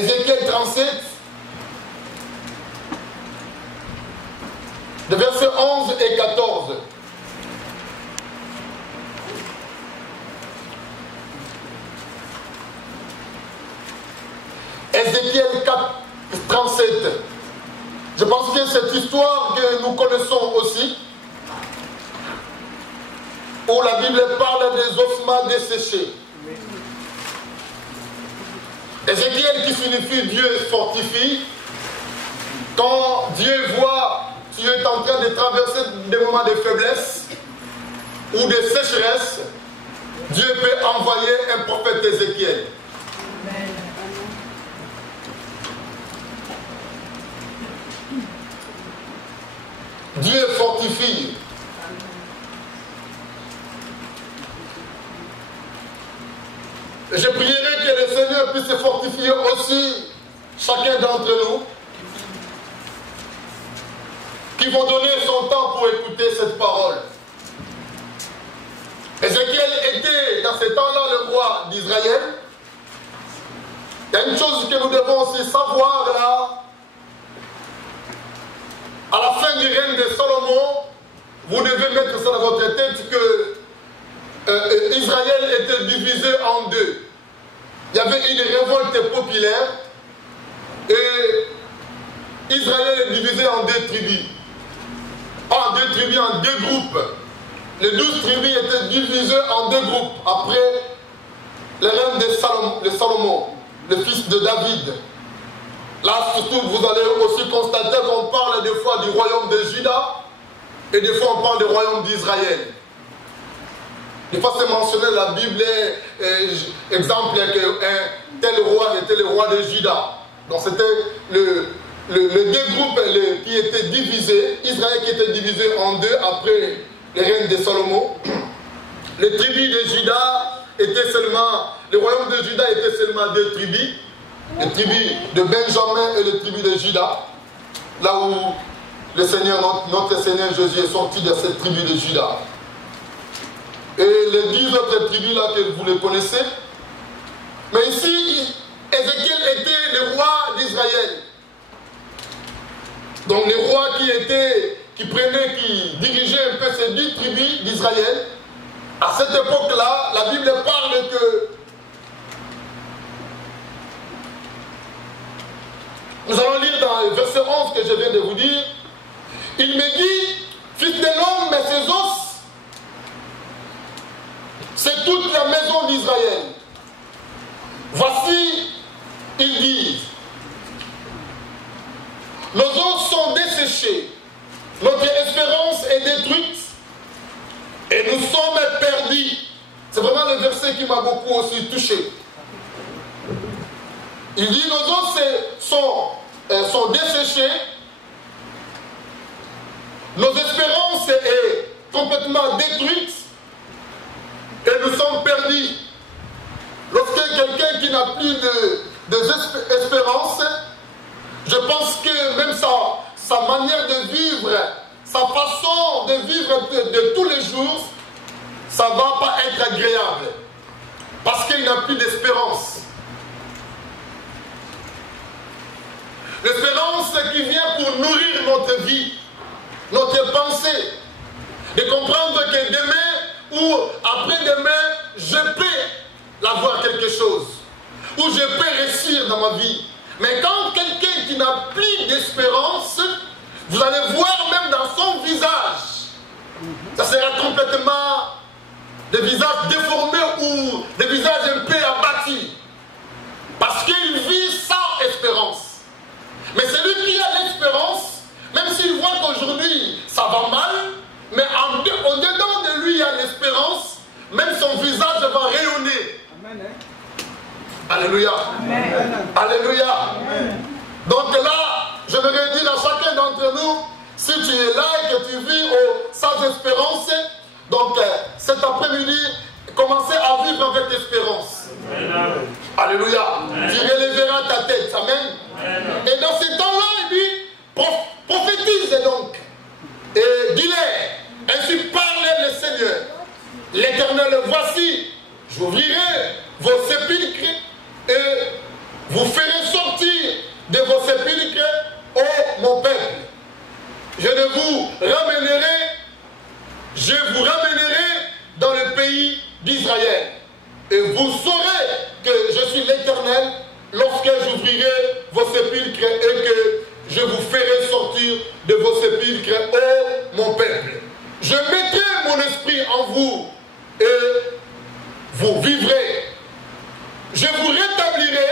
Ézéchiel 37, de versets 11 et 14. Ézéchiel 37. Je pense que cette histoire que nous connaissons aussi, où la Bible parle des ossements desséchés. Ézéchiel qui signifie Dieu fortifie. Quand Dieu voit tu es en train de traverser des moments de faiblesse ou de sécheresse, Dieu peut envoyer un prophète Ézéchiel. Dieu fortifie. Je prierai que le Seigneur puisse fortifier aussi chacun d'entre nous qui vont donner son temps pour écouter cette parole. Ézéchiel était dans ce temps-là le roi d'Israël. Il y a une chose que nous devons aussi savoir là. À la fin du règne de Salomon, vous devez mettre ça dans votre tête que Israël était divisé en deux. Il y avait une révolte populaire et Israël est divisé en deux tribus. En deux tribus, en deux groupes. Les 12 tribus étaient divisées en deux groupes après le règne de Salomon, le fils de David. Là, surtout, vous allez aussi constater qu'on parle des fois du royaume de Juda et des fois on parle du royaume d'Israël. Des fois, c'est mentionné dans la Bible, exemple, que tel roi était le roi de Juda. Donc, c'était le deux groupes qui étaient divisés, Israël qui était divisé en deux après le règne de Salomon. Les tribus de Juda étaient seulement, le royaume de Juda était seulement deux tribus, les tribus de Benjamin et les tribus de Juda, là où le Seigneur, notre Seigneur Jésus est sorti de cette tribu de Juda. Et les 10 autres tribus là que vous les connaissez. Mais ici, Ézéchiel était le roi d'Israël. Donc les rois qui dirigeaient un peu ces 10 tribus d'Israël. À cette époque-là, la Bible parle que nous allons lire dans le verset 11 que je viens de vous dire. Il me dit, fils de l'homme, mais ses os, c'est toute la maison d'Israël. Voici, ils disent, nos os sont desséchés, notre espérance est détruite et nous sommes perdus. C'est vraiment le verset qui m'a beaucoup aussi touché. Il dit, nos os sont desséchés, nos espérances est complètement détruite et nous sommes perdus. Lorsque quelqu'un qui n'a plus d'espérance, je pense que même sa manière de vivre, sa façon de vivre de tous les jours, ça ne va pas être agréable. Parce qu'il n'a plus d'espérance. L'espérance qui vient pour nourrir notre vie, notre pensée. De comprendre que demain ou après-demain, je peux avoir quelque chose. Ou je peux réussir dans ma vie. Mais quand quelqu'un qui n'a plus d'espérance, vous allez voir même dans son visage, ça sera complètement des visages déformés ou des visages un peu abattus. Parce qu'il vit sans espérance. Mais celui qui a l'espérance, même s'il voit qu'aujourd'hui ça va mal, mais au-dedans de lui il y a l'espérance, même son visage va rayonner. Amen. Alléluia. Amen. Alléluia. Amen. Donc là, je voudrais dire à chacun d'entre nous, si tu es là et que tu vis sans espérance, donc cet après-midi, commencez à vivre avec espérance. Amen. Alléluia. Amen. Tu relèveras ta tête. Amen. Amen. Et dans ces temps-là, il dit, prophétise donc. Et dis-les, ainsi parle le Seigneur. L'Éternel, voici, j'ouvrirai vos sépulcres et vous ferez sortir lorsque j'ouvrirai vos sépulcres et que je vous ferai sortir de vos sépulcres, ô mon peuple. Je mettrai mon esprit en vous et vous vivrez. Je vous rétablirai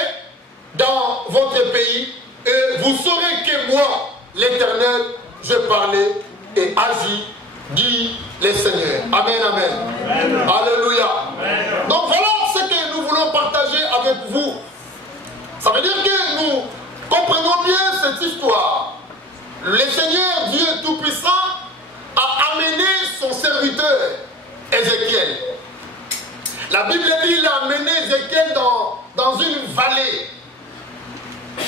dans votre pays et vous saurez que moi, l'Éternel, je parlais et agis, dit le Seigneur. Amen, amen. Amen. Alléluia. Amen. Donc voilà ce que nous voulons partager avec vous. Ça veut dire que nous comprenons bien cette histoire. Le Seigneur, Dieu Tout-Puissant, a amené son serviteur, Ézéchiel. La Bible dit qu'il a amené Ézéchiel dans une vallée.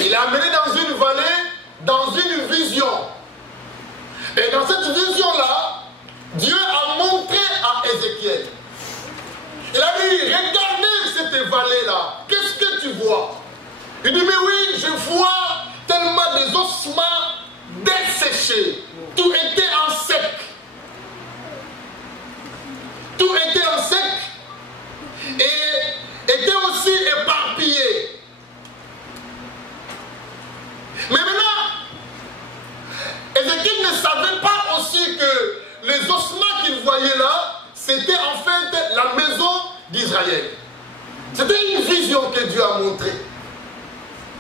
Il l'a amené dans une vallée, dans une vision. Et dans cette vision-là, Dieu a montré à Ézéchiel. Il a dit, regardez cette vallée-là, qu'est-ce que tu vois? Il dit, mais oui, je vois tellement des ossements desséchés. Tout était en sec. Tout était en sec et était aussi éparpillé. Mais maintenant, Ézéchiel ne savait pas aussi que les ossements qu'il voyait là, c'était en fait la maison d'Israël. C'était une vision que Dieu a montrée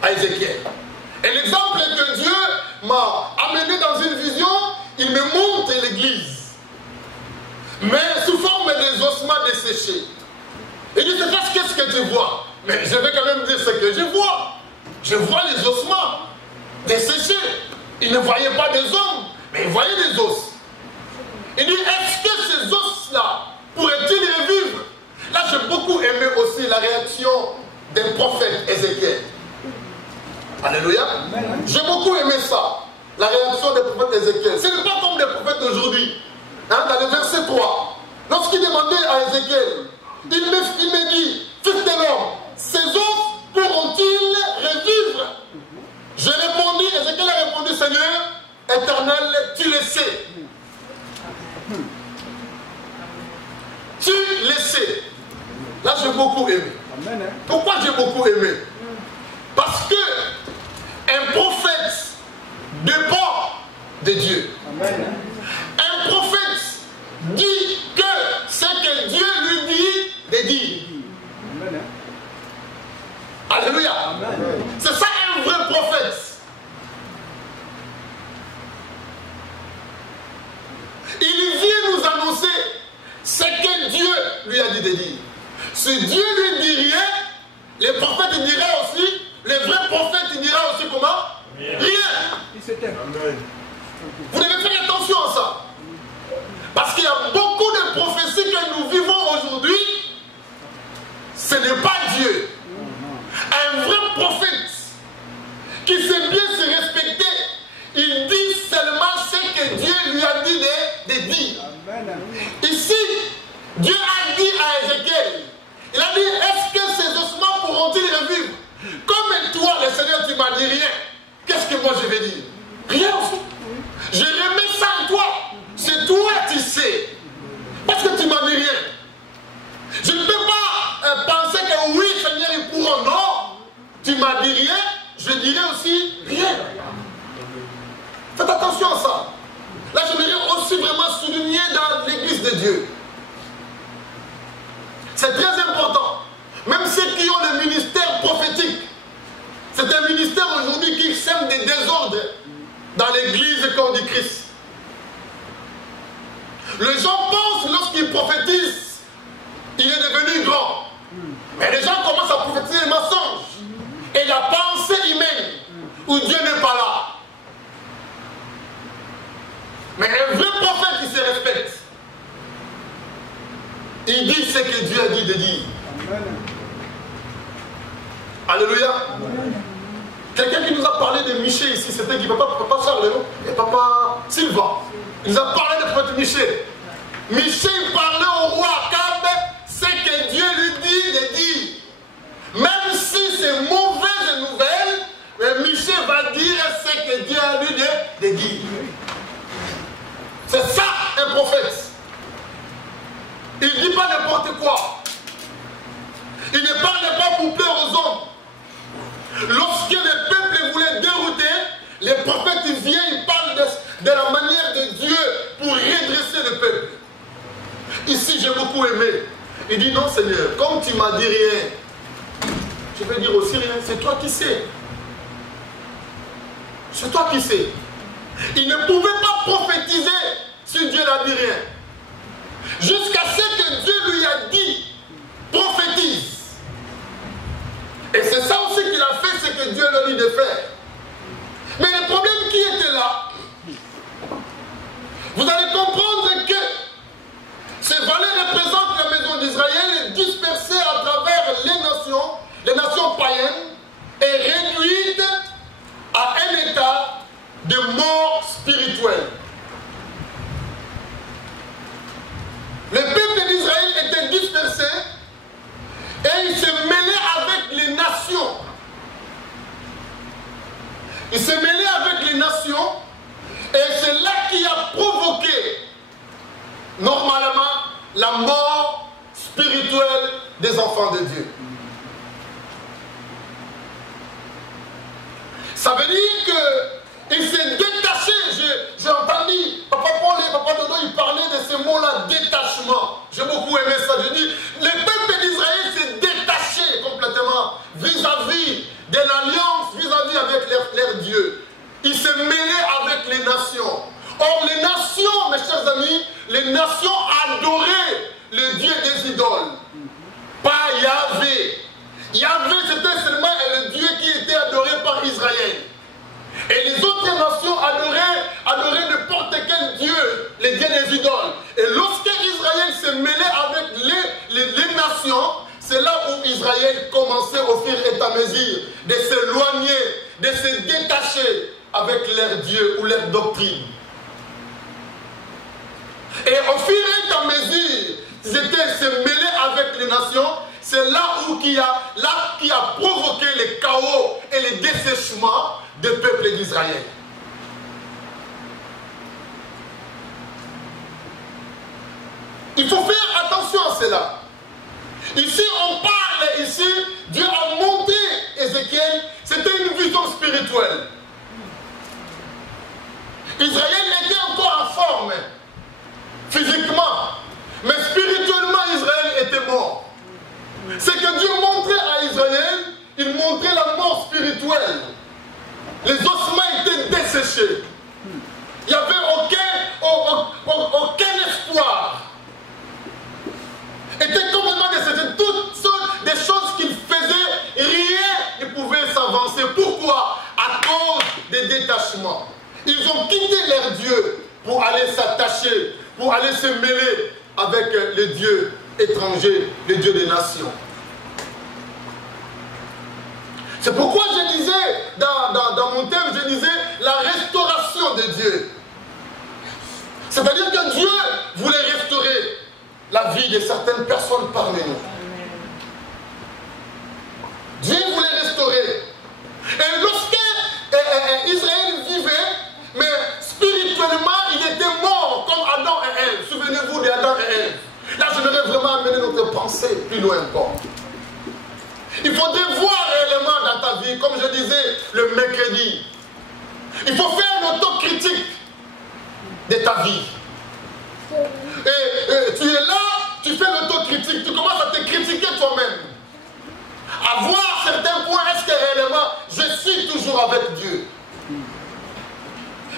à Ézéchiel. Et l'exemple que Dieu m'a amené dans une vision, il me montre l'église. Mais sous forme des ossements desséchés. Il dit, qu'est-ce que tu vois? Mais je vais quand même dire ce que je vois. Je vois les ossements desséchés. Il ne voyait pas des hommes, mais il voyait des os. Il dit, est-ce que ces os-là pourraient-ils revivre? Là, j'ai beaucoup aimé aussi la réaction d'un prophète, Ézéchiel. Alléluia. J'ai beaucoup aimé ça, la réaction des prophètes Ézéchiel. Ce n'est pas comme des prophètes d'aujourd'hui. Hein, dans le verset 3, lorsqu'il demandait à Ézéchiel, il me dit, fils de l'homme, ces os pourront-ils revivre? Je répondis, Ézéchiel a répondu, Seigneur, éternel, tu le sais. Tu le sais. Là, j'ai beaucoup aimé. Pourquoi j'ai beaucoup aimé? Parce que un prophète dépend de Dieu. Amen. Un prophète dit que ce que Dieu lui dit de dire. Amen. Alléluia. C'est ça un vrai prophète. Il vient nous annoncer ce que Dieu lui a dit de dire. Si Dieu lui dit rien, les prophètes il diraient aussi, les vrais prophètes il diraient aussi comment? Rien. Vous devez faire attention à ça. Parce qu'il y a beaucoup de prophéties que nous vivons aujourd'hui. Ce n'est pas Dieu. Un vrai prophète qui sait bien se respecter, il dit seulement ce que Dieu lui a dit de dire. Ici, Dieu a dit à Ézéchiel, il a dit, est-ce que ces ossements pourront-ils revivre? Comme toi, le Seigneur, tu m'as dit rien. Qu'est-ce que moi je vais dire? Rien aussi. Je remets ça en toi. C'est toi qui sais. Parce que tu m'as dit rien. Je ne peux pas penser que oui, Seigneur, ils pourront. Non. Tu m'as dit rien, je dirai aussi rien. Faites attention à ça. Là, je voudrais aussi vraiment souligner dans l'église de Dieu. C'est très important. Même ceux qui ont le ministère prophétique, c'est un ministère aujourd'hui qui sème des désordres dans l'église comme du Christ. Les gens pensent lorsqu'ils prophétisent, il est devenu grand. Mais les gens commencent à prophétiser les mensonges et la pensée humaine où Dieu n'est pas là. Mais un vrai prophète qui se respecte, il dit ce que Dieu a dit de dire. Alléluia. Quelqu'un qui nous a parlé de Michée ici, c'était qui? Papa Charles, non? Et papa Sylvain. Il nous a parlé de prophète Michée. Michée parlait au roi Akab ce que Dieu lui dit de dire. Même si c'est mauvaise nouvelle, Michée va dire ce que Dieu a lui de dire. C'est ça un prophète. Il ne dit pas n'importe quoi. Il ne parle pas pour plaire aux hommes. il vient, il parle de la manière de Dieu pour redresser le peuple. Ici, j'ai beaucoup aimé. Il dit, non Seigneur, comme tu m'as dit rien, je vais dire aussi rien, c'est toi qui sais. C'est toi qui sais. Il ne pouvait pas prophétiser si Dieu n'a dit rien. Jusqu'à ce que Dieu lui a dit, prophétise. Et c'est ça aussi qu'il a fait, ce que Dieu lui a dit de faire. Mais le problème qui était là, vous allez comprendre que ces vallées représentent la maison d'Israël dispersée à travers les nations païennes et réduites à un état de mort spirituelle. Le peuple d'Israël était dispersé et il se mêlait avec les nations. Il se mêlait avec les nations et c'est là qui a provoqué normalement la mort spirituelle des enfants de Dieu. Ça veut dire qu'il s'est détaché. J'ai entendu Papa Paul et Papa Dodo, ils parlaient de ce mot-là, détachement. J'ai beaucoup aimé ça. Je dis, le peuple d'Israël s'est détaché complètement vis-à-vis de l'alliance, vis-à-vis avec leur Dieu. Il s'est mêlé avec les nations. Or, les nations, mes chers amis, les nations adoraient le Dieu des idoles. Pas Yahvé. Yahvé, c'était seulement le Dieu qui était adoré par Israël. Et les autres nations adoraient n'importe quel Dieu, les dieux des idoles. Et lorsque Israël se mêlait avec les nations, c'est là où Israël commençait au fur et à mesure de s'éloigner, de se détacher avec leur Dieu ou leur doctrine. Et au fur et à mesure, ils étaient se mêler avec les nations. C'est là où qui a provoqué le chaos et le dessèchement du peuple d'Israël. Il faut faire attention à cela. Ici, on parle, Dieu a montré Ézéchiel, c'était une vision spirituelle. Israël était encore en forme, physiquement, mais spirituellement, Israël était mort. Ce que Dieu montrait à Israël, il montrait la mort spirituelle. Les ossements étaient desséchés. Il n'y avait aucun espoir. Était complètement desséché. Toutes sortes de choses qu'ils faisaient, rien ne pouvait s'avancer. Pourquoi? À cause des détachements. Ils ont quitté leur Dieu pour aller s'attacher, pour aller se mêler avec les dieux étrangers, les dieux des nations. C'est pourquoi je disais, dans mon thème, je disais la restauration de Dieu. C'est-à-dire que Dieu voulait restaurer la vie de certaines personnes parmi nous. Dieu voulait restaurer. Et lorsque Israël vivait, mais spirituellement, il était mort comme Adam et Ève. Souvenez-vous d'Adam et Ève. Là, je voudrais vraiment amener notre pensée plus loin encore. Il faudrait voir réellement dans ta vie, comme je disais le mercredi. Il faut faire une autocritique de ta vie. Et tu es là, tu fais l'autocritique, tu commences à te critiquer toi-même. À voir certains points, est-ce que réellement je suis toujours avec Dieu?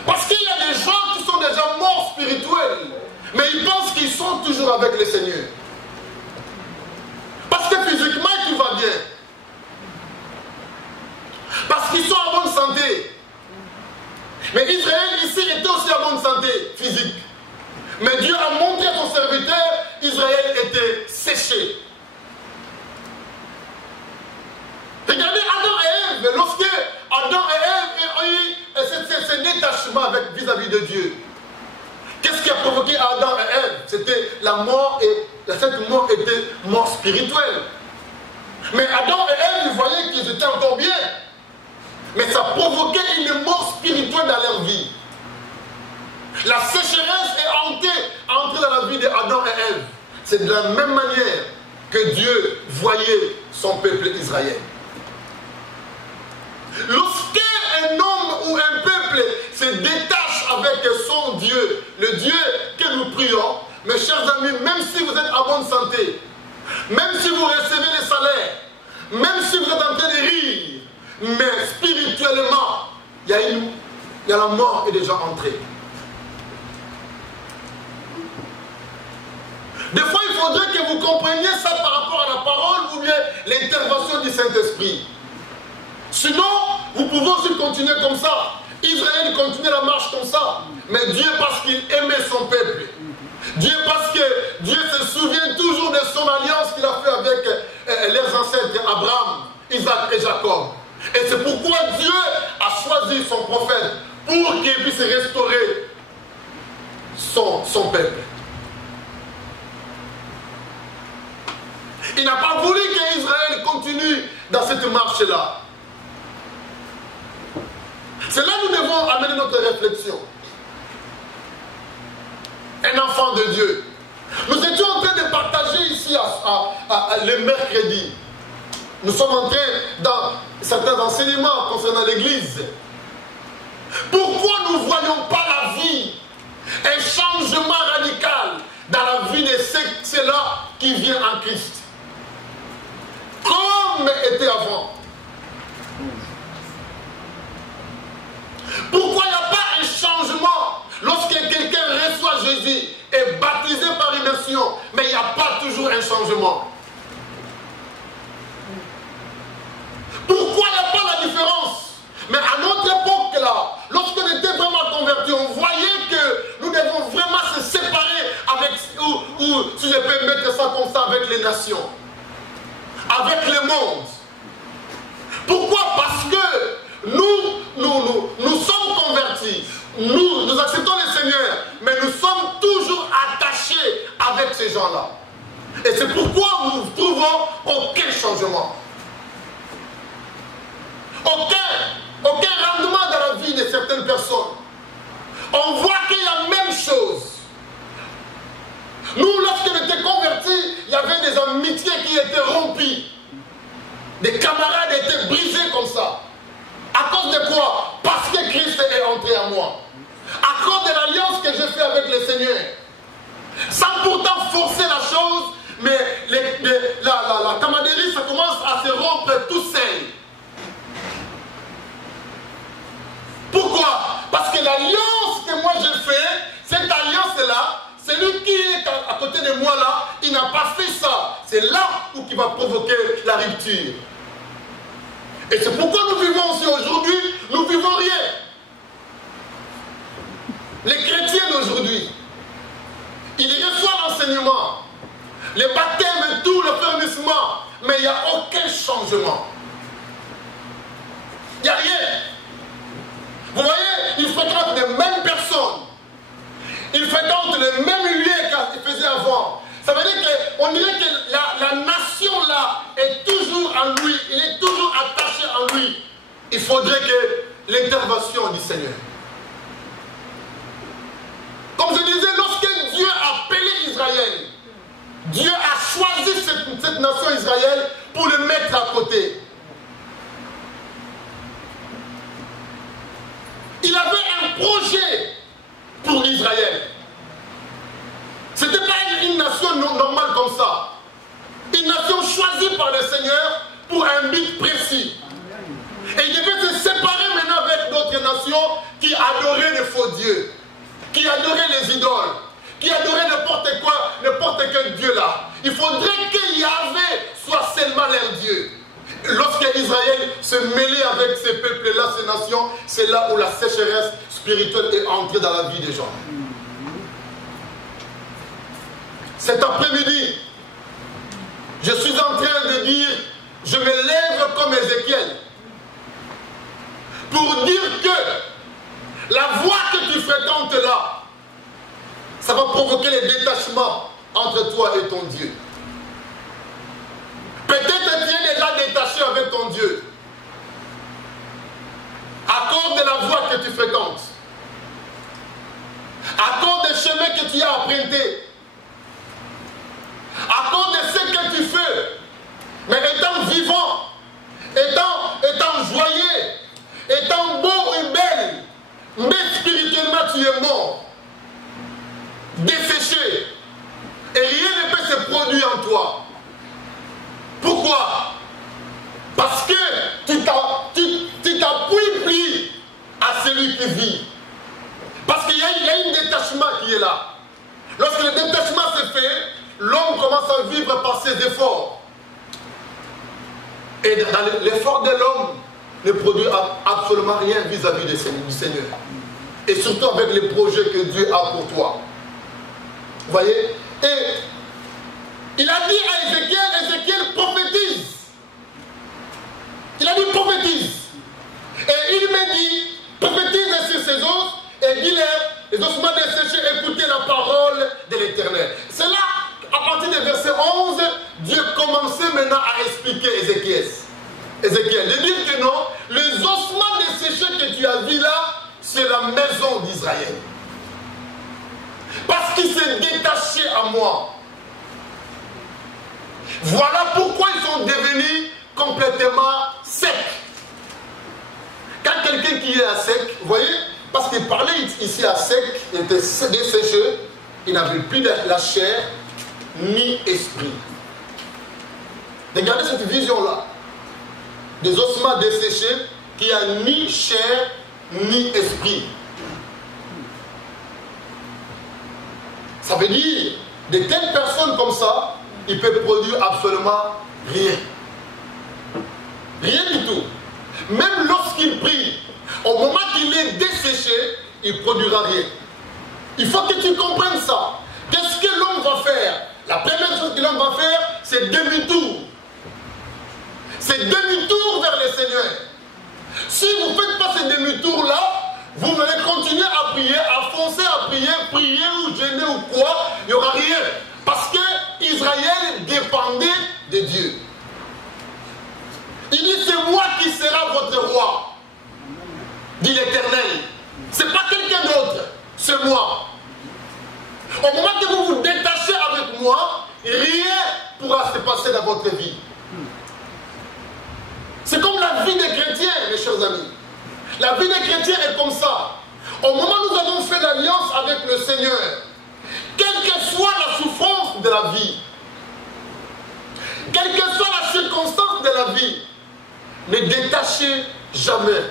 Parce qu'il y a des gens qui sont déjà morts spirituels, mais ils pensent qu'ils sont toujours avec le Seigneur. Parce que physiquement, tout va bien. Parce qu'ils sont en bonne santé. Mais Israël ici était aussi en bonne santé physique. Mais Dieu a montré à son serviteur, Israël était séché. Regardez Adam et Ève, lorsque Adam et Ève ont eu ce détachement vis-à-vis de Dieu. Qu'est-ce qui a provoqué Adam et Ève? C'était la mort, et cette mort était mort spirituelle. Mais Adam et Ève, ils voyaient qu'ils étaient encore bien. Mais ça provoquait une mort spirituelle dans leur vie. La sécheresse est entrée dans la vie d'Adam et Ève. C'est de la même manière que Dieu voyait son peuple Israël. Lorsqu'un homme ou un peuple se détache avec son Dieu, le Dieu que nous prions, mes chers amis, même si vous êtes en bonne santé, même si vous recevez les salaires, même si vous êtes en train de rire, mais spirituellement, il y a la mort est déjà entrée. Des fois, il faudrait que vous compreniez ça par rapport à la parole ou bien l'intervention du Saint-Esprit. Sinon, vous pouvez aussi continuer comme ça. Israël continue la marche comme ça. Mais Dieu, parce qu'il aimait son peuple, Dieu, parce que Dieu se souvient toujours de son alliance qu'il a fait avec leurs ancêtres, Abraham, Isaac et Jacob. Et c'est pourquoi Dieu a choisi son prophète pour qu'il puisse restaurer son peuple. Il n'a pas voulu qu'Israël continue dans cette marche-là. C'est là que nous devons amener notre réflexion. Un enfant de Dieu. Nous étions en train de partager ici le mercredi. Nous sommes entrés dans certains enseignements concernant l'Église. Pourquoi nous ne voyons pas la vie, un changement radical dans la vie de ceux-là qui vient en Christ? Comme était avant. Pourquoi il n'y a pas un changement lorsque quelqu'un reçoit Jésus, est baptisé par immersion, mais il n'y a pas toujours un changement? Pourquoi il n'y a pas la différence? Mais à notre époque là, lorsqu'on était vraiment convertis, on voyait que nous devons vraiment se séparer avec, ou si je peux mettre ça comme ça, avec les nations, avec le monde. Pourquoi? Parce que nous sommes convertis, nous acceptons le Seigneur, mais nous sommes toujours attachés avec ces gens-là. Et c'est pourquoi nous ne trouvons aucun changement. Aucun rendement dans la vie de certaines personnes. On voit qu'il y a la même chose. Nous, lorsqu'on était convertis, il y avait des amitiés qui étaient rompues. Des camarades étaient brisés comme ça. À cause de quoi? Parce que Christ est entré en moi. À cause de l'alliance que j'ai faite avec le Seigneur. Sans pourtant forcer la chose, mais la camaraderie, ça commence à se rompre tout seul. Pourquoi? Parce que l'alliance que moi j'ai faite, cette alliance-là, celui qui est à côté de moi là, il n'a pas fait ça. C'est là où il va provoquer la rupture. Et c'est pourquoi nous vivons aussi aujourd'hui, nous vivons rien. Les chrétiens d'aujourd'hui, ils reçoivent l'enseignement, les baptêmes, tout le fermissement, mais il n'y a aucun changement. Il n'y a rien. Vous voyez, ils fréquentent les mêmes personnes. Ils fréquentent les mêmes lieux qu'ils faisaient avant. Ça veut dire qu'on dirait que la nation là est toujours en lui. Il est toujours attaché en lui. Il faudrait que l'intervention du Seigneur. Comme je disais, lorsque Dieu a appelé Israël, Dieu a choisi cette nation Israël pour le mettre à côté. Il avait un projet pour Israël. Ce n'était pas une nation normale comme ça. Une nation choisie par le Seigneur pour un but précis. Et il devait se séparer maintenant avec d'autres nations qui adoraient les faux dieux, qui adoraient les idoles, qui adoraient n'importe quoi, n'importe quel dieu là. Il faudrait que Yahvé soit seulement leur Dieu. Lorsque Israël se mêlait avec ces peuples-là, ces nations, c'est là où la sécheresse spirituelle est entrée dans la vie des gens. Cet après-midi, je suis en train de dire, je me lève comme Ézéchiel, pour dire que la voie que tu fréquentes là, ça va provoquer les détachements entre toi et ton Dieu. Peut-être que tu es déjà détaché avec ton Dieu. À cause de la voie que tu fréquentes. À cause des chemins que tu as empruntés. À cause de ce que tu fais. Mais étant vivant, étant joyeux, étant beau et belle, mais Et dans l'effort de l'homme ne produit absolument rien vis-à-vis du Seigneur. Et surtout avec les projets que Dieu a pour toi. Vous voyez? Et il a dit à Ézéchiel, Ézéchiel prophétise. Il a dit prophétise. Et il m'a dit, prophétise sur ces os et dis-leur, les ossements desséchés, écoutez la parole de l'Éternel. C'est là, à partir du verset 11, Dieu commençait maintenant à expliquer Ézéchiel. Ézéchiel, de dire que non, les ossements desséchés que tu as vus là, c'est la maison d'Israël. Parce qu'il s'est détaché à moi. Voilà pourquoi ils sont devenus complètement secs. Quand quelqu'un qui est à sec, vous voyez, parce qu'il parlait ici à sec, il était desséché, il n'avait plus la chair ni esprit. Regardez cette vision-là. Des ossements desséchés qui a ni chair ni esprit. Ça veut dire, de telles personnes comme ça, il peut produire absolument rien. Rien du tout. Même lorsqu'il prie, au moment qu'il est desséché, il ne produira rien. Il faut que tu comprennes ça. Qu'est-ce que l'homme va faire? La première chose que l'homme va faire, c'est demi-tour. C'est demi-tour vers le Seigneur. Si vous ne faites pas ce demi-tour-là, vous allez continuer à prier, à foncer à prier, prier ou gêner ou quoi, il n'y aura rien. Parce que Israël dépendait de Dieu. Il dit, c'est moi qui sera votre roi, dit l'Éternel. Ce n'est pas quelqu'un d'autre, c'est moi. Au moment que vous vous détachez avec moi, rien ne pourra se passer dans votre vie. C'est comme la vie des chrétiens, mes chers amis. La vie des chrétiens est comme ça. Au moment où nous avons fait l'alliance avec le Seigneur, quelle que soit la souffrance de la vie, quelle que soit la circonstance de la vie, ne détachez jamais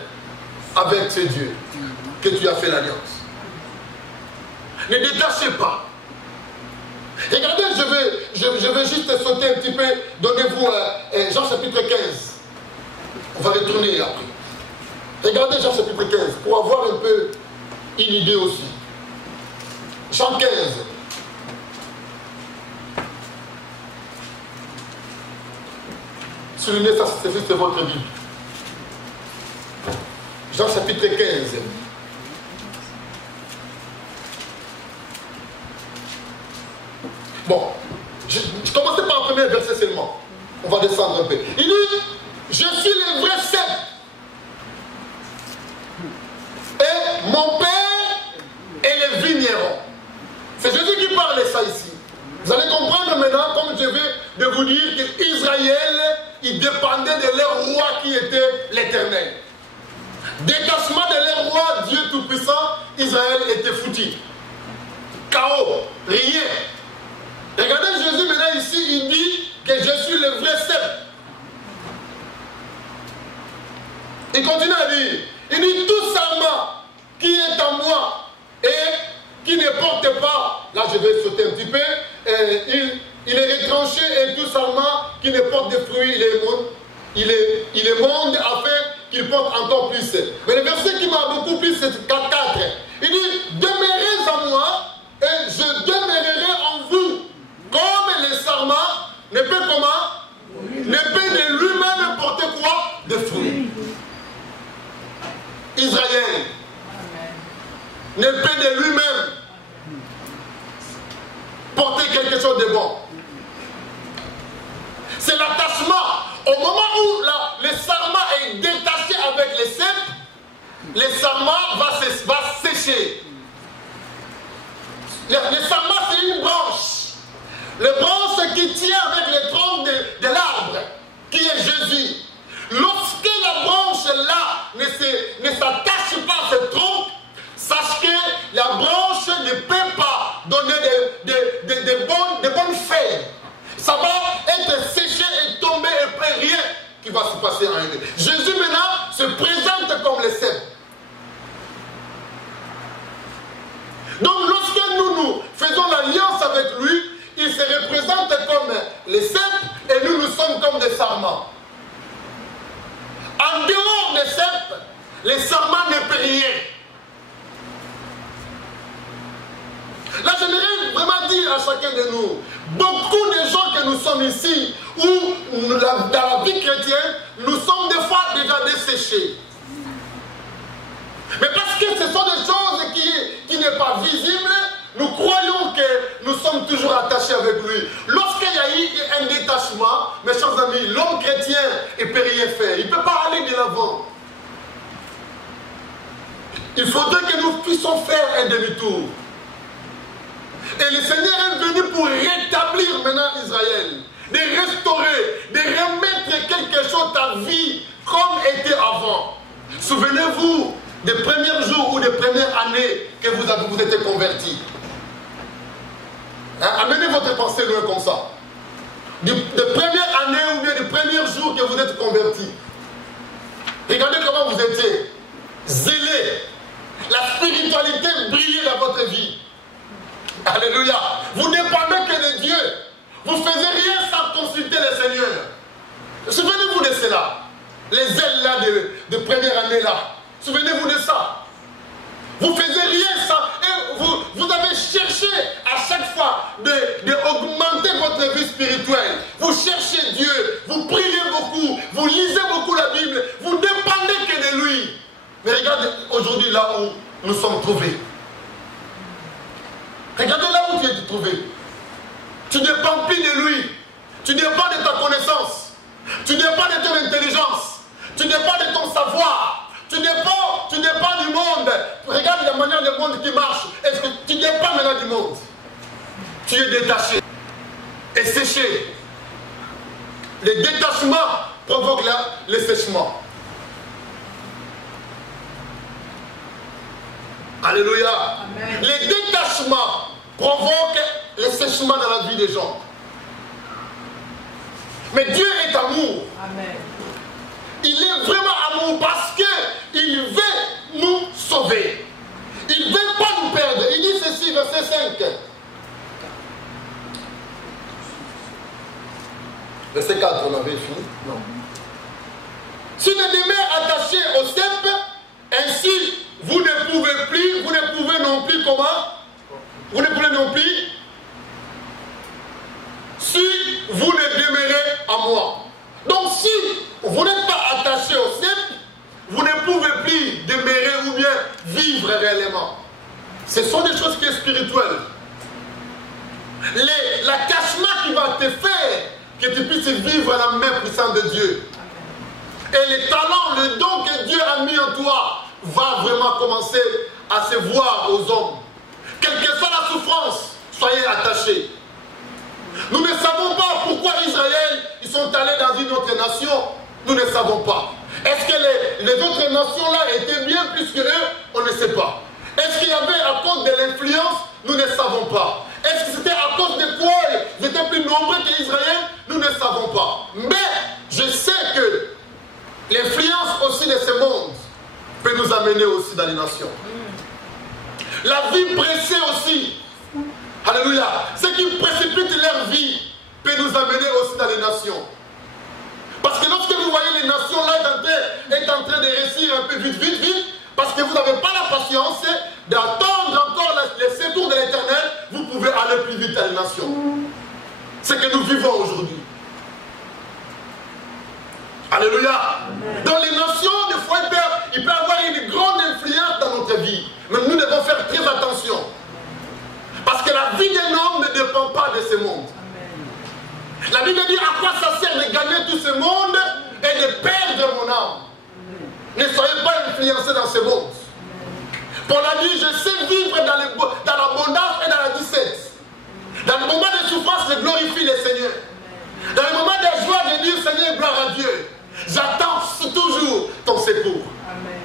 avec ce Dieu que tu as fait l'alliance. Ne détachez pas. Regardez, je vais juste sauter un petit peu. Donnez-vous Jean chapitre 15. On va retourner après. Regardez Jean chapitre 15 pour avoir un peu une idée aussi. Jean 15. Soulignez ça, c'est juste votre Bible. Jean chapitre 15. Bon, je commençais par le premier verset seulement. On va descendre un peu. Il dit, je suis le vrai cep. Et mon père est le vigneron. C'est Jésus qui parle de ça ici. Vous allez comprendre maintenant, comme je vais de vous dire, qu'Israël, il dépendait de leur roi qui était l'Éternel. Détachement de leur roi, Dieu Tout-Puissant, Israël était foutu. Chaos, rien. Regardez Jésus maintenant ici, il dit que je suis le vrai cep. Il continue à dire, il dit tout sarment qui est en moi et qui ne porte pas, là je vais sauter un petit peu, il est retranché et tout sarment qui ne porte de fruits, il est monde afin qu'il porte encore plus. Mais le verset qui m'a beaucoup plu, c'est 4. Il dit, demeurez en moi et je demeurerai en vous. Comme le sarment ne peut comment? Ne peut de lui-même porter quoi? Des fruits. Israël ne peut de lui-même porter quelque chose de bon. C'est l'attachement. Au moment où le sarment est détaché avec les cèpes, le sarment va sécher. Le sarment, c'est une branche. Le branche qui tient avec le tronc de l'arbre, qui est Jésus. Lorsque la branche là ne s'attache pas à ce tronc, sache que la branche ne peut pas donner de bonnes feuilles. Ça va être séché et tomber et pas rien qui va se passer en elle. Jésus maintenant se présente comme le cep. Donc lorsque nous faisons l'alliance avec lui, il se représente comme les cèpes et nous sommes comme des sarments. En dehors des sept, les serments ne paient rien. Là, j'aimerais vraiment dire à chacun de nous, beaucoup de gens que nous sommes ici, ou dans la vie chrétienne, nous sommes des fois déjà desséchés. Mais parce que ce sont des choses qui n'est pas visibles, nous croyons que nous sommes toujours attachés avec lui. Lorsqu'il y a eu un détachement, mes chers amis, l'homme chrétien ne peut rien faire. Il ne peut pas aller de l'avant. Il faudrait que nous puissions faire un demi-tour. Et le Seigneur est venu pour rétablir maintenant Israël, de restaurer, de remettre quelque chose à vie comme était avant. Souvenez-vous des premiers jours ou des premières années que vous êtes convertis. Hein? Amenez votre pensée loin comme ça. Des premières années ou bien des premiers jours que vous êtes convertis. Regardez comment vous étiez zélés. La spiritualité brillait dans votre vie. Alléluia. Vous ne dépendez que de Dieu. Vous ne faisiez rien sans consulter le Seigneur. Souvenez-vous de cela. Les ailes là de première année là. Souvenez-vous de ça. Vous ne faisiez rien sans... Et vous avez cherché à chaque fois d'augmenter votre vie spirituelle. Vous cherchez Dieu. Vous priez beaucoup. Vous lisez beaucoup la Bible. Vous ne dépendez que de lui. Mais regardez aujourd'hui là où nous sommes trouvés. Regardez là où tu es trouvé. Tu ne dépends plus de lui. Tu dépends de ta connaissance. Tu dépends de ton intelligence. Tu dépends de ton savoir. Tu dépends du monde. Regarde la manière du monde qui marche. Est-ce que tu dépends maintenant du monde? Tu es détaché et séché. Le détachement provoque le séchement. Alléluia. Amen. Le détachement provoque le séchement dans la vie des gens. Mais Dieu est amour. Amen. Il est vraiment amour parce qu'il veut nous sauver. Il ne veut pas nous perdre. Il dit ceci, verset 5. Verset 4, on avait fini? Non. Si vous demeurez attaché au cep, ainsi vous ne pouvez non plus comment? Vous ne pouvez non plus si vous ne demeurez à moi. Donc si vous n'êtes pas attaché au cep, vous ne pouvez plus demeurer ou bien vivre réellement. Ce sont des choses qui sont spirituelles. L'attachement qui va te faire que tu puisses vivre la main puissante de Dieu. Et les talents, le don que Dieu a mis en toi va vraiment commencer à se voir aux hommes. Quelle que soit la souffrance, soyez attachés. Nous ne savons pas pourquoi Israël, ils sont allés dans une autre nation. Nous ne savons pas. Est-ce que les autres nations là étaient bien plus que eux? On ne sait pas. Est-ce qu'il y avait à cause de l'influence? Nous ne savons pas. Est-ce que c'était à cause de quoi ils étaient plus nombreux qu'Israël? Nous ne savons pas. Mais je sais que l'influence aussi de ce monde peut nous amener aussi dans les nations. La vie pressée aussi. Alléluia. Ce qui précipite leur vie peut nous amener aussi dans les nations. Parce que lorsque vous voyez les nations là est en train de réussir un peu vite, parce que vous n'avez pas la patience d'attendre encore les séjours de l'Éternel, vous pouvez aller plus vite à les nations. C'est que nous vivons aujourd'hui. Alléluia. Dans les nations, des fois, il peut avoir une grande influence dans notre vie. Mais nous devons faire très attention. Parce que la vie d'un homme ne dépend pas de ce monde. La Bible dit à quoi ça sert de gagner tout ce monde et de perdre mon âme. Ne soyez pas influencés dans ce monde. Paul a dit, je sais vivre dans l'abondance et dans la disette. Dans le moment de souffrance, je glorifie le Seigneur. Dans le moment de joie, je dis, Seigneur, gloire à Dieu. J'attends toujours ton secours. Amen.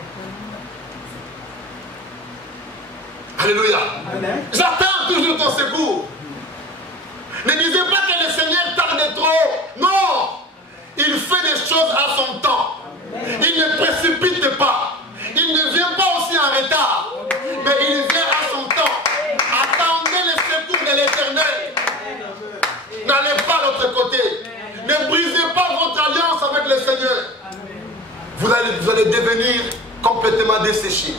Alléluia. J'attends toujours ton secours. Ne disez pas que le Seigneur tarde trop. Non. Il fait des choses à son temps. Il ne précipite pas. Il ne vient pas aussi en retard. Mais il vient à son temps. Attendez le secours de l'Éternel. N'allez pas de l'autre côté. Ne brisez pas votre alliance avec le Seigneur. vous allez devenir complètement desséchés.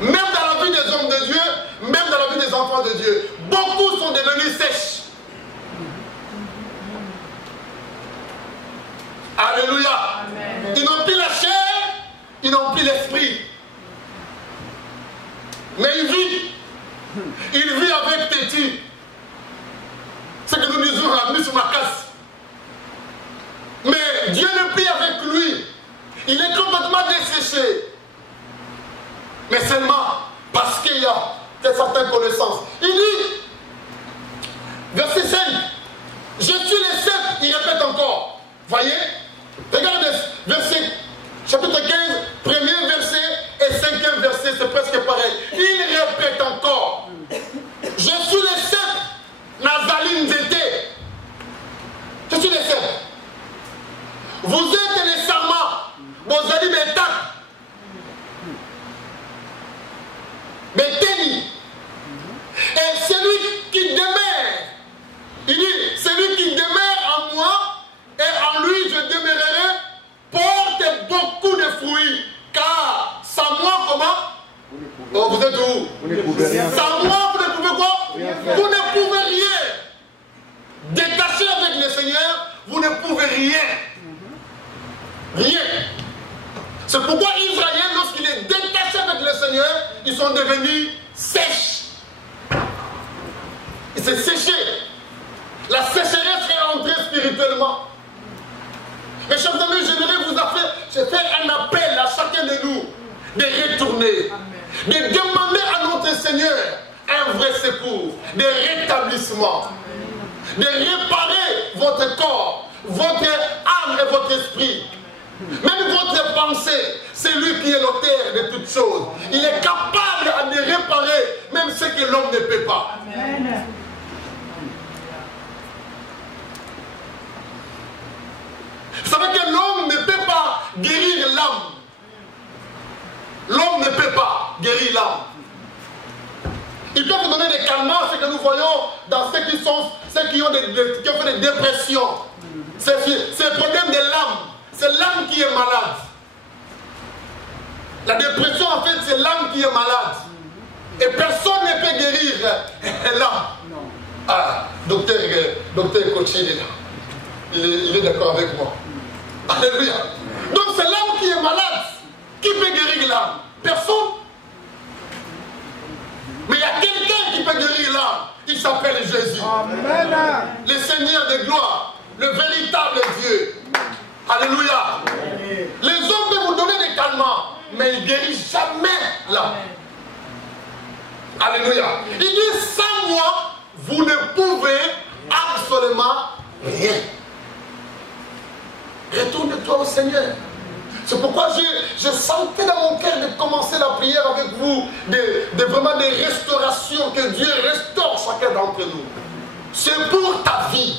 Même dans la vie des hommes de Dieu, même dans la vie des enfants de Dieu, beaucoup sont devenus sèches. Alléluia. Amen. Ils n'ont plus la chair, ils n'ont plus l'esprit. Mais il vit avec Téti. C'est que nous disons ramener sur ma casse. Mais Dieu ne prie avec lui. Il est complètement desséché. Mais seulement parce qu'il y a certaines connaissances. Il dit, verset 5, je suis les sept, il répète encore. Voyez? Regardez, verset, chapitre 15, premier verset et cinquième verset, c'est presque pareil. Il répète encore. Je suis les sept, Nazalim Zété. Je suis les sept. Vous êtes les serments, vos amis m'état. Béténi. Et celui qui demeure, il dit, celui qui demeure en moi, et en lui je demeurerai, porte beaucoup de fruits. Car sans moi, comment? Oh, vous êtes où? Vous ne pouvez rien. Sans moi, vous ne pouvez quoi? Vous ne pouvez rien. Détaché avec le Seigneur, vous ne pouvez rien. Rien. C'est pourquoi Israël, lorsqu'il est détaché avec le Seigneur, ils sont devenus sèches. Il s'est séché. La sécheresse est entrée spirituellement. Mes chers amis, je fais un appel à chacun de nous de retourner, de demander à notre Seigneur un vrai secours, de rétablissement, de réparer votre corps, votre âme et votre esprit. Même votre pensée, c'est lui qui est l'auteur de toutes choses. Il est capable de réparer même ce que l'homme ne peut pas. Amen. Vous savez que l'homme ne peut pas guérir l'âme. L'homme ne peut pas guérir l'âme. Il peut vous donner des calmants, ce que nous voyons dans ceux qui ont fait des dépressions. C'est le problème de l'âme. C'est l'âme qui est malade. La dépression, en fait, c'est l'âme qui est malade. Et personne ne peut guérir l'âme. Ah, docteur Kochi, il est là. Il est d'accord avec moi. Alléluia. Donc c'est l'âme qui est malade. Qui peut guérir l'âme? Personne. Mais il y a quelqu'un qui peut guérir l'âme. Il s'appelle Jésus. Amen. Le Seigneur de gloire. Le véritable Dieu. Alléluia. Amen. Les hommes peuvent vous donner des calmants, mais ils ne guérissent jamais l'âme. Alléluia. Il dit, sans moi, vous ne pouvez absolument rien. Retourne-toi au Seigneur. C'est pourquoi je sentais dans mon cœur de commencer la prière avec vous, vraiment des restaurations, que Dieu restaure chacun d'entre nous. C'est pour ta vie.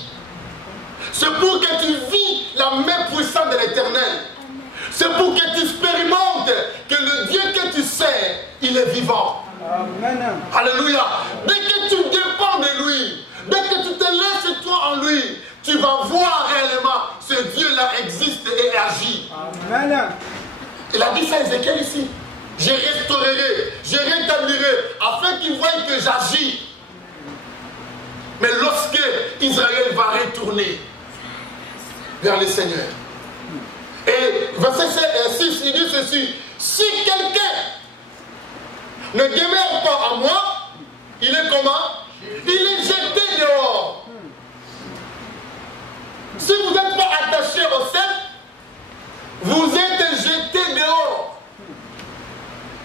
C'est pour que tu vis la main puissante de l'Éternel. C'est pour que tu expérimentes que le Dieu que tu sais, il est vivant. Amen. Alléluia. Dès que tu dépends de lui, dès que tu te laisses toi en lui, tu vas voir réellement ce Dieu-là existe et agit. Amen. Il a dit ça à Ézéchiel ici. Je restaurerai, je rétablirai, afin qu'il voie que j'agis. Mais lorsque Israël va retourner vers le Seigneur. Et verset 6, il dit ceci. Si quelqu'un ne demeure pas en moi, il est comment? Il est jeté dehors. Si vous n'êtes pas attaché au sept, vous êtes jeté dehors.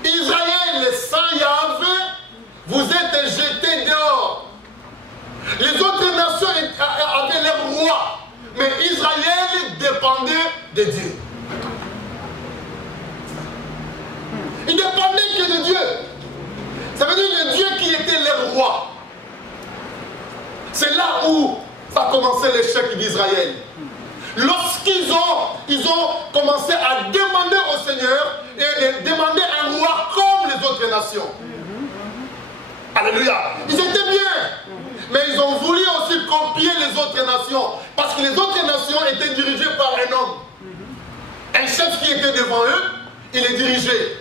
Israël sans Yahvé, vous êtes jeté dehors. Les autres nations avaient leur roi, mais Israël dépendait de Dieu. Il dépendait que de Dieu. Ça veut dire le Dieu qui était leur roi. C'est là où va commencer l'échec d'Israël. Lorsqu'ils ont commencé à demander au Seigneur et demander un roi comme les autres nations. Alléluia. Ils étaient bien. Mais ils ont voulu aussi copier les autres nations. Parce que les autres nations étaient dirigées par un homme. chef qui était devant eux, il les dirigeait.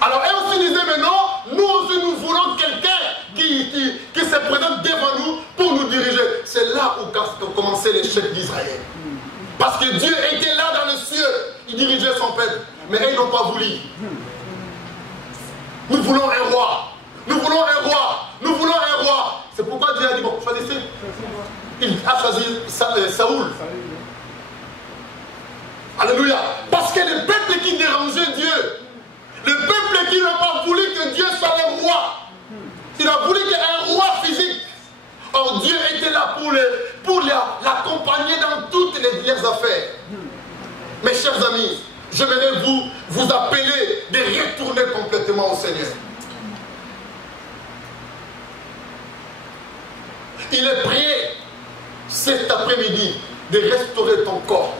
Alors eux aussi disaient, mais non, nous aussi nous voulons quelqu'un qui se présente devant nous pour nous diriger. C'est là où commençait l'échec d'Israël. Parce que Dieu était là dans les cieux, il dirigeait son peuple, mais eux, ils n'ont pas voulu. Nous voulons un roi, nous voulons un roi, nous voulons un roi. C'est pourquoi Dieu a dit, bon, choisissez. Il a choisi Saoul. Alléluia. Parce que le peuple qui dérangeait Dieu, le peuple qui n'a pas voulu que Dieu soit le roi, il a voulu qu'un roi physique. Or Dieu était là pour l'accompagner dans toutes les diverses affaires. Mes chers amis, j'aimerais vous appeler de retourner complètement au Seigneur. Il est prêt cet après-midi de restaurer ton corps,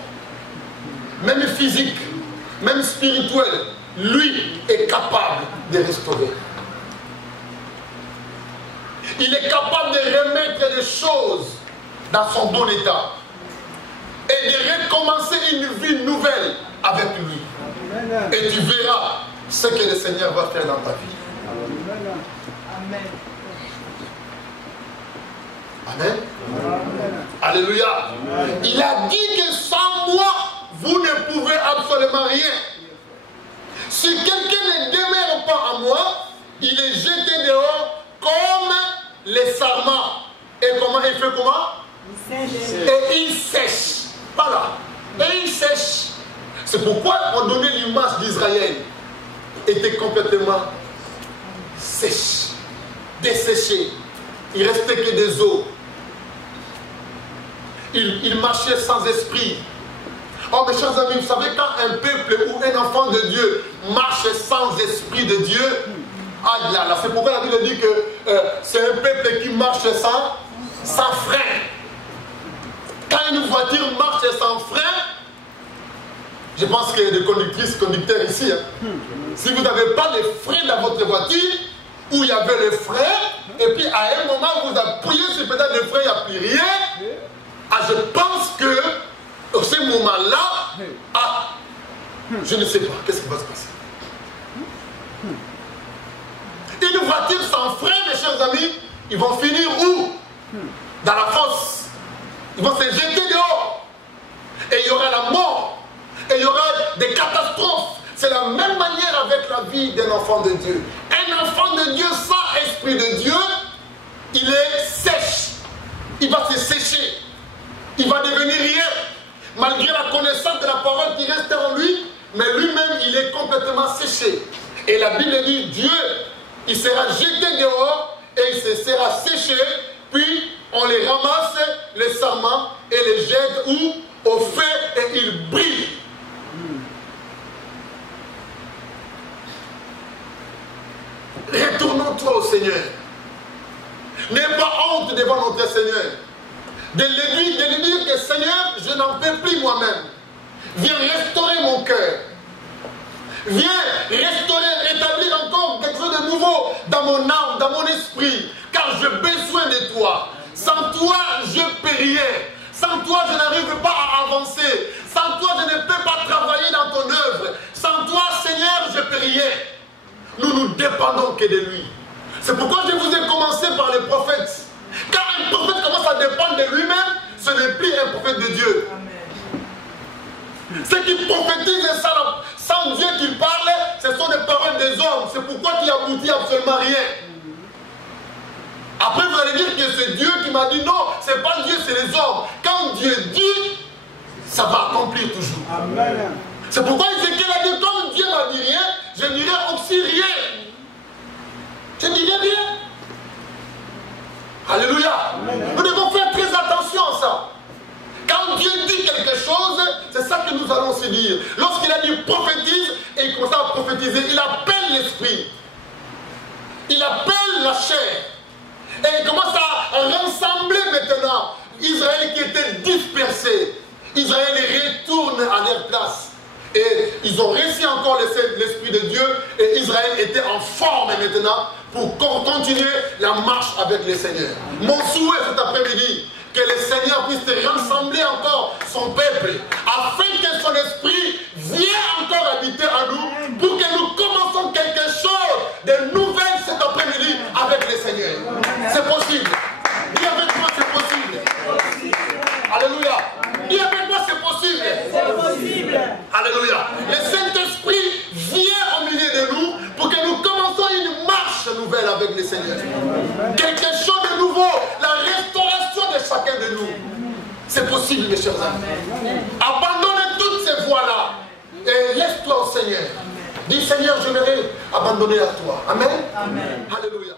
même physique, même spirituel. Lui est capable de restaurer. Il est capable de remettre les choses dans son bon état et de recommencer une vie nouvelle avec lui. Et tu verras ce que le Seigneur va faire dans ta vie. Amen. Amen. Alléluia. Il a dit que sans moi, vous ne pouvez absolument rien. Si quelqu'un ne demeure pas en moi, il est jeté dehors comme les sarments. Et comment il fait comment? Et il sèche. Voilà. Et il sèche. C'est pourquoi on donnait l'image d'Israël. Était complètement sèche. Desséché. Il ne restait que des os. Il marchait sans esprit. Oh mes chers amis, vous savez, quand un peuple ou un enfant de Dieu marche sans esprit de Dieu, ah là, c'est pourquoi la Bible dit que c'est un peuple qui marche sans frein. Quand une voiture marche sans frein, je pense qu'il y a des conductrices, conducteurs ici. Hein. Si vous n'avez pas de frein dans votre voiture, où il y avait le frein, et puis à un moment vous appuyez sur le pédale de frein, il n'y a plus rien, ah, je pense que à ce moment-là, ah, je ne sais pas, qu'est-ce qui va se passer? Une voiture sans frein, mes chers amis, ils vont finir où? Dans la fosse. Ils vont se jeter dehors. Et il y aura la mort. Et il y aura des catastrophes. C'est la même manière avec la vie d'un enfant de Dieu. Un enfant de Dieu sans esprit de Dieu, il est sèche. Il va se sécher. Il va devenir rien. Malgré la connaissance de la parole qui reste en lui, mais lui-même, il est complètement séché. Et la Bible dit, Dieu, il sera jeté dehors et il se sera séché, puis on les ramasse, les sarments, et les jette où? Au feu, et ils brillent. Retournons-toi au Seigneur. N'aie pas honte devant notre Seigneur. De lui dire que Seigneur, je n'en peux plus moi-même. Viens restaurer mon cœur. Viens restaurer, rétablir encore quelque chose de nouveau dans mon âme, dans mon esprit. Car j'ai besoin de toi. Sans toi, je ne peux rien. Sans toi, je n'arrive pas à avancer. Sans toi, je ne peux pas travailler dans ton œuvre. Sans toi, Seigneur, je ne peux rien. Nous ne dépendons que de lui. C'est pourquoi je vous ai commencé par les prophètes. Quand un prophète commence à dépendre de lui-même, ce n'est plus un prophète de Dieu. Ceux qui prophétisent sans Dieu qui parle, ce sont des paroles des hommes. C'est pourquoi il aboutit absolument rien. Après, vous allez dire que c'est Dieu qui m'a dit non, ce n'est pas Dieu, c'est les hommes. Quand Dieu dit, ça va accomplir toujours. Amen. C'est pourquoi Ézéchiel a dit, comme Dieu m'a dit rien, je n'irai aussi rien. Je n'irai rien. Alléluia. Amen. Nous devons faire très attention à ça. Quand Dieu dit quelque chose, c'est ça que nous allons se dire. Lorsqu'il a dit prophétise, et il commence à prophétiser, il appelle l'esprit. Il appelle la chair. Et il commence à rassembler maintenant Israël qui était dispersé. Israël retourne à leur place. Et ils ont réussi encore l'Esprit de Dieu. Et Israël était en forme maintenant pour continuer la marche avec le Seigneur. Mon souhait cet après-midi, que le Seigneur puisse rassembler encore son peuple, afin que son esprit vienne possible, mes chers amis. Abandonnez toutes ces voies-là et laisse-toi au Seigneur. Dis Seigneur, je vais abandonner à toi. Amen. Alléluia.